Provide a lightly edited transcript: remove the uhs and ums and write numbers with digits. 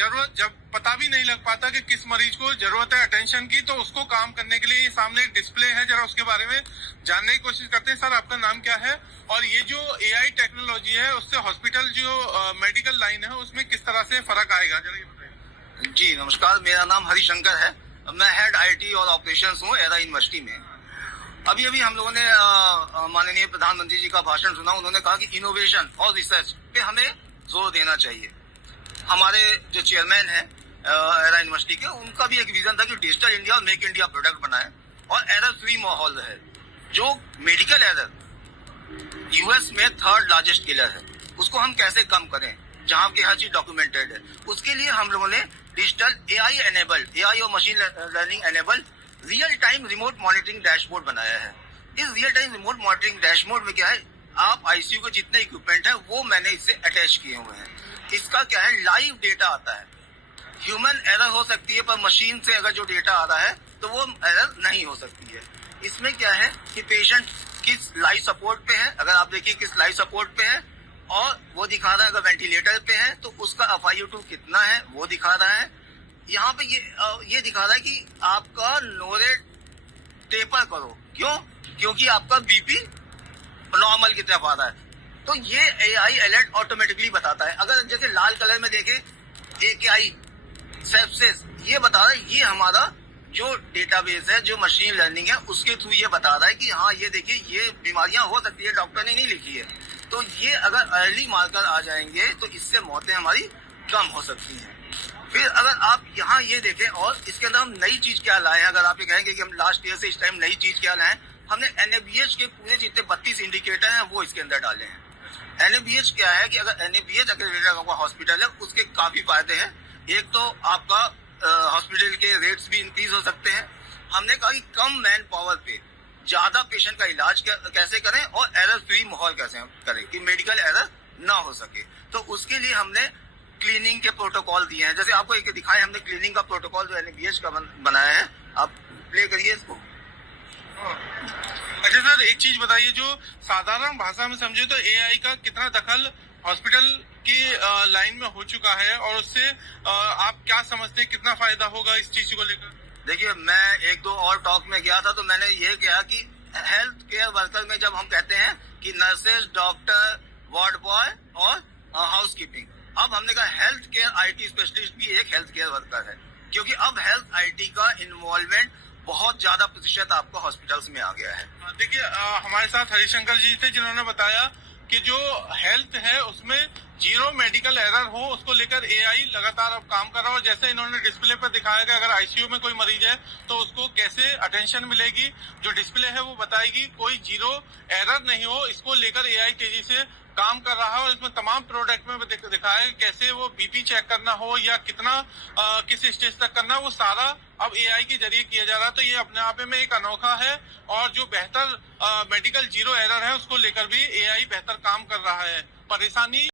जरूरत जब पता भी नहीं लग पाता कि किस मरीज को जरूरत है अटेंशन की, तो उसको काम करने के लिए सामने एक डिस्प्ले है, जरा उसके बारे में जानने की कोशिश करते हैं। सर, आपका नाम क्या है और ये जो एआई टेक्नोलॉजी है उससे हॉस्पिटल जो मेडिकल लाइन है उसमें किस तरह से फर्क आएगा, जरा ये बताइए। जी नमस्कार, मेरा नाम हरिशंकर है। मैं हेड आईटी और ऑपरेशंस हूँ एरा यूनिवर्सिटी में। अभी अभी हम लोगों ने माननीय प्रधानमंत्री जी का भाषण सुना। उन्होंने कहा कि इनोवेशन और रिसर्च पे हमें जोर देना चाहिए। हमारे जो चेयरमैन है एरा यूनिवर्सिटी के, उनका भी एक विजन था कि डिजिटल इंडिया और मेक इंडिया प्रोडक्ट बनाए और एरर फ्री माहौल रहे। जो मेडिकल एरर यूएस में 3rd लार्जेस्ट किलर है, उसको हम कैसे कम करें जहां की हर चीज डॉक्यूमेंटेड है। उसके लिए हम लोगों ने डिजिटल एआई और machine learning enable real time remote monitoring dashboard बनाया है। इस real time remote monitoring dashboard में क्या है, आप आईसीयू के जितने इक्विपमेंट है वो मैंने इससे अटैच किए हुए हैं। इसका क्या है, लाइव डेटा आता है। ह्यूमन एरर हो सकती है पर मशीन से अगर जो डेटा आ रहा है तो वो एरर नहीं हो सकती है। इसमें क्या है कि पेशेंट किस लाइफ सपोर्ट पे है, अगर आप देखिए किस लाइफ सपोर्ट पे है, और वो दिखा रहा है अगर वेंटिलेटर पे है तो उसका FiO2 कितना है वो दिखा रहा है। यहाँ पे ये दिखा रहा है कि आपका नोरेट टेपर करो, क्यों? क्योंकि आपका बीपी नॉर्मल की तरफ आ रहा है। तो ये एआई अलर्ट ऑटोमेटिकली बताता है। अगर जैसे लाल कलर में देखे AKI सेप्सिस, ये बता रहा है, ये हमारा जो डेटाबेस है, जो मशीन लर्निंग है, उसके थ्रू ये बता रहा है कि हाँ ये देखिए ये बीमारियां हो सकती है, डॉक्टर ने नहीं लिखी है। तो ये अगर अर्ली मार्कर आ जाएंगे तो इससे मौतें हमारी कम हो सकती हैं। फिर अगर आप यहाँ ये देखें, और इसके अंदर हम नई चीज क्या लाए हैं, अगर आप ये कहेंगे कि हम लास्ट ईयर से इस टाइम नई चीज क्या लाए, हमने NABH के पूरे जितने 32 इंडिकेटर हैं वो इसके अंदर डाले हैं। NABH क्या है कि अगर NABH अगर हॉस्पिटल है उसके काफी फायदे हैं। एक तो आपका हॉस्पिटल के रेट्स भी इंक्रीज हो सकते हैं। हमने कहा कि कम मैन पावर पे ज्यादा पेशेंट का इलाज कैसे करें और एरर फ्री माहौल कैसे करें कि मेडिकल एरर ना हो सके। तो उसके लिए हमने क्लीनिंग के प्रोटोकॉल दिए हैं। जैसे आपको एक दिखाए, हमने क्लीनिंग का प्रोटोकॉल जो NABH का बनाया है, आप प्ले करिए इसको। अच्छा सर, एक चीज बताइए, जो साधारण भाषा में समझे तो एआई का कितना दखल हॉस्पिटल की लाइन में हो चुका है और उससे आप क्या समझते हैं, कितना फायदा होगा इस चीज को लेकर? देखिए, मैं 1-2 और टॉक में गया था तो मैंने ये कहा कि हेल्थ केयर वर्कर में जब हम कहते हैं कि नर्सेज, डॉक्टर, वार्ड बॉय और हाउस कीपिंग, अब हमने कहा हेल्थ केयर IT स्पेशलिस्ट भी एक हेल्थ केयर वर्कर है, क्योंकि अब हेल्थ IT का इन्वॉल्वमेंट बहुत ज्यादा प्रतिशत आपको हॉस्पिटल्स में आ गया है। देखिए, हमारे साथ हरिशंकर जी थे जिन्होंने बताया कि जो हेल्थ है उसमें जीरो मेडिकल एरर हो, उसको लेकर एआई लगातार अब काम कर रहा हो। जैसे इन्होंने डिस्प्ले पर दिखाया कि अगर आईसीयू में कोई मरीज है तो उसको कैसे अटेंशन मिलेगी, जो डिस्प्ले है वो बताएगी, कोई जीरो एरर नहीं हो, इसको लेकर एआई तेजी से काम कर रहा है। और इसमें तमाम प्रोडक्ट में दिखाया है कैसे वो बीपी चेक करना हो या कितना किस स्टेज तक करना, वो सारा अब एआई के जरिए किया जा रहा है। तो ये अपने आप में एक अनोखा है, और जो बेहतर मेडिकल जीरो एरर है उसको लेकर भी एआई बेहतर काम कर रहा है। परेशानी